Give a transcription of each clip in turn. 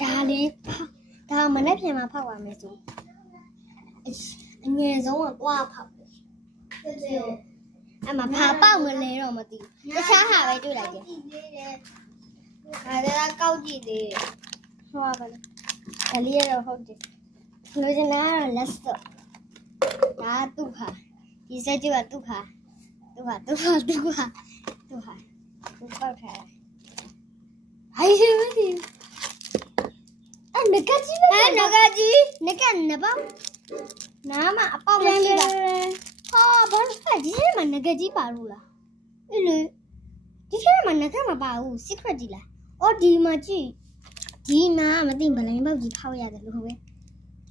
ဒါလေးဒါမနေ့ပြန်မှာဖောက်ပါမယ်ဆိုအငယ်ဆုံးကတွားဖောက်တယ်အဲ့မှာဘာပေါက်မလဲတော့မသိဘူးတခြားဟာပဲတွေ့လိုက်တယ်ဒါကောက်ကြည့်သေးဟောပါလေဒါလေးရတော့ဟုတ်တယ်လိုချင်တာကတော့ let's stop ဒါသူ့ဟာဒီစက်ကြီးကသူ့ဟာသူပေါက်ထားတယ်ဟိုင်းရှိမသိအဲ့ငကကြီးပဲငကနဘောက်နားမှာအပေါက်မရှိလားဟာဘာလို့ဖက်ဒီထဲမှာငကကြီးပါလို့လားအဲ့လေဒီထဲမှာငကမပါဘူး secret ကြီးလားအော်ဒီမှာကြည့်ဒီမှာမသိဘလိုင်းပေါက်ကြီးဖောက်ရတယ်လို့ဟုတ်ပဲ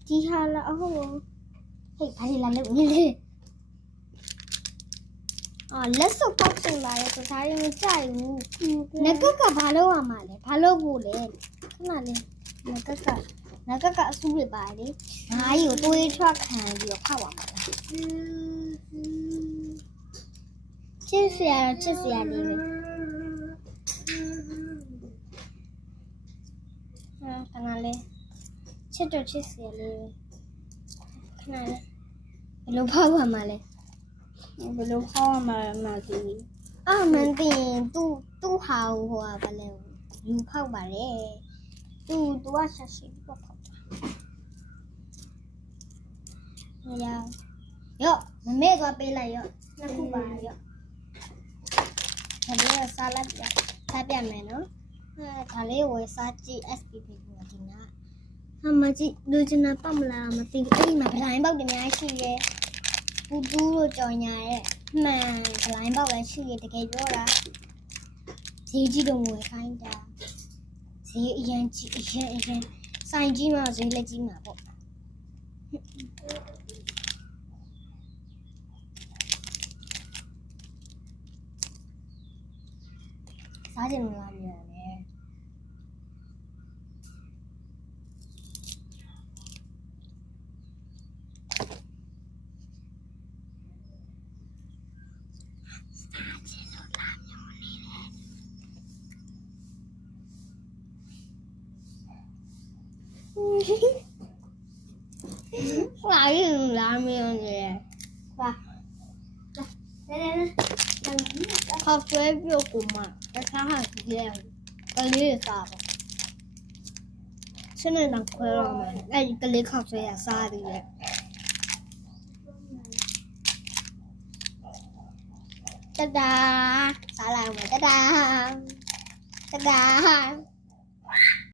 ဒီဟာလားအဟုတ်ဟေးဘာလဲလာလို့နေလေလက်စုပ်ပေါက်ချင်ပါရဲ့ဆိုစားရင်မကြိုက်ဘူးငကကဘာလို့ရမှာလဲဘာလို့ဖို့လဲခဏလေးငကကအဆူးတွေပါလေငါးကြီးကိုတွေးထွက်ခံပြီးတော့ဖောက်ပါမှာချစ်စရာလေးပဲခဏလေးချစ်စရာလေးခဏလေးဘယ်လိုဖောက်ပါမှာလဲဘယ်လိုဖောက်မှာမသိဘူးမန်တင်သူ့ဟာဟိုကဘာလဲလူဖောက်ပါတယ်သူကဆက်ရှိဖောက်ရောမမေ့သွားပေးလိုက်ရောနှစ်ခုပါရောဒါလေးစားလိုက်စားပြမယ်နော်ဒါလေးဝယ်စားကြည့် SPP ကိုဒီနာမကြည့်လူချင်တာပတ်မလားမသိဘူးအဲ့ဒီမှာဗလိုင်းပေါက်တွေအများကြီးရှိရဲ့ပူတူးတို့ကြော်ညာရဲ့မှန်ဗလိုင်းပေါက်လည်းရှိရဲ့တကယ်ပြောတာဈေးကြီးတော့ငွေခိုင်းတာဈေးအရင်ဆိုင်ကြီးမှာဈေးလက်ကြီးမှာပေါ့စားကြမလားမြန်လေ拉面的，哇，来，好水比较贵嘛，再看看时间，你啥吧？现在当亏了嘛？那一个你烤水也啥的嘞？哒哒，啥来嘛？哒哒。